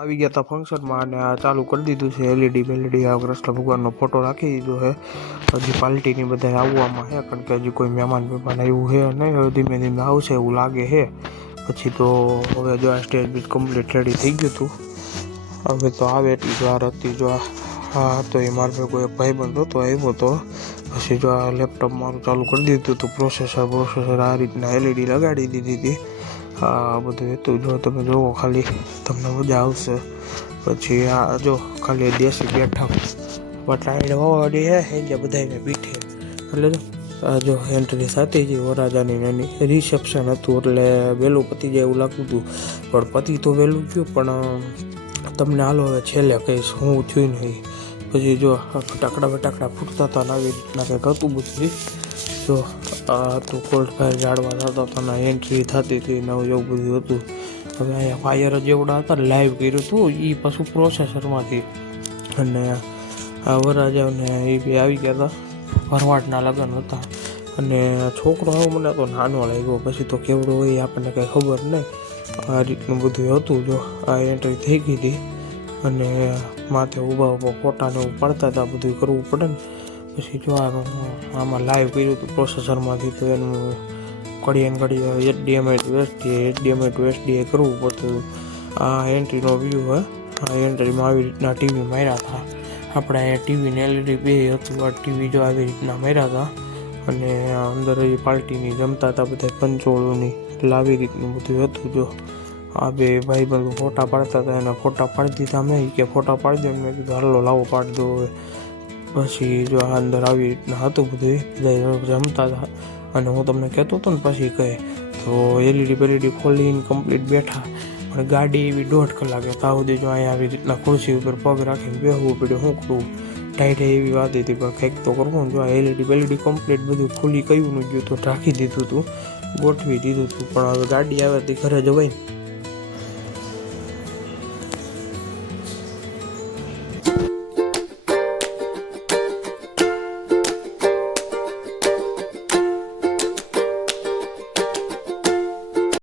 આવી ગયા હતા ફંક્શનમાં અને આ ચાલુ કરી દીધું છે એલઈડી બેલઈડી. આ કૃષ્ણ ભગવાનનો ફોટો રાખી દીધો છે. હજી પાર્ટીની બધા આવવામાં છે, કારણ કે હજી કોઈ મહેમાન આવ્યું છે નહીં. હવે ધીમે ધીમે આવશે એવું લાગે છે. પછી તો હવે જો આ સ્ટેજ બીજ કમ્પ્લીટ રેડી થઈ ગયું હતું. હવે તો આવે એટલી જ વાર હતી. જો આ તો એ મારા કોઈ ભાઈબંધ હતો, આવ્યો હતો. પછી જો આ લેપટોપ મારું ચાલુ કરી દીધું હતું. પ્રોસેસર આ રીતના એલઈડી લગાડી દીધી હતી. આ બધું હતું. જો તમે જોવો ખાલી તમને મજા આવશે. પછી આ જો ખાલી દેશી બેઠક બટાઈને વાવાડી હે જે બધાને પીઠે. એટલે આ જો એન્ટ્રી સાથે જ વરાજાની નાની રિસેપ્શન હતું, એટલે વહેલું પતી જાય એવું લાગતું હતું. પણ પતિ તો વહેલું ગયું, પણ તમને હાલો હવે છેલ્લે કહીશ હું થયું નહીં. પછી જો ફટાકડા ફૂટતા હતા ને આવી રીતના કંઈક હતું બધું. જો આ તો કોલ્ડફાયર જાળવા થતા હતા, એન્ટ્રી થતી હતી ને એવું બધું હતું. હવે અહીંયા ફાયર જેવડા હતા લાઈવ કર્યું હતું એ પાછું પ્રોસેસરમાંથી. અને આ વરાજાને એ બી આવી ગયા હતા. ભરવાડના લગ્ન હતા અને છોકરો હવે મને તો નાનો લાગ્યો. પછી તો કેવડો હોય આપણને કંઈ ખબર નહીં. આ રીતનું બધું હતું. જો આ એન્ટ્રી થઈ ગઈ હતી અને માથે ઊભા ફોટાને એવું પાડતા હતા. બધું કરવું પડે ને. પછી જો આમાં લાઈવ કર્યું હતું પ્રોસેસરમાંથી, તો એનું ઘડીએ HDMI ટુ SDI કરવું પડતું. આ એન્ટ્રીનો વ્યૂ હે. આ એન્ટ્રીમાં આવી રીતના ટીવી માર્યા હતા. આપણે અહીંયા ટીવીને એલઈડી બે હતું. આ ટીવી જો આવી રીતના માર્યા હતા અને અંદર એ પાર્ટીની જમતા હતા બધા પંચોળોની. એટલે આવી રીતનું બધું હતું. જો આ બે ભાઈબંધો ફોટા પાડતા હતા, એના ફોટા પાડી દીધા મેં. કે ફોટા પાડી દો, મેં કીધું હાલો લાવો પાડી દો હવે. પછી જો આ અંદર આવી રીતના હતું બધું. બધા જમતા હતા અને હું તમને કહેતો હતો ને પછી કહે તો એલઈડી બેલઈડી ખોલીને કમ્પ્લીટ બેઠા. પણ ગાડી એવી 1.5 કલાકે ત્યાં સુધી જો અહીંયા આવી રીતના ખુરશી ઉપર પગ રાખીને બેસવું પડ્યું. શું કરવું ટાઈટે એવી વાત હતી, પણ કંઈક તો કરવું. જો આ એલઈડી બેલઈડી કમ્પ્લીટ બધું ખુલી કયું ગયું તો રાખી દીધું હતું, ગોઠવી દીધું હતું. પણ હવે ગાડી આવે તે ઘરે જવાય ને.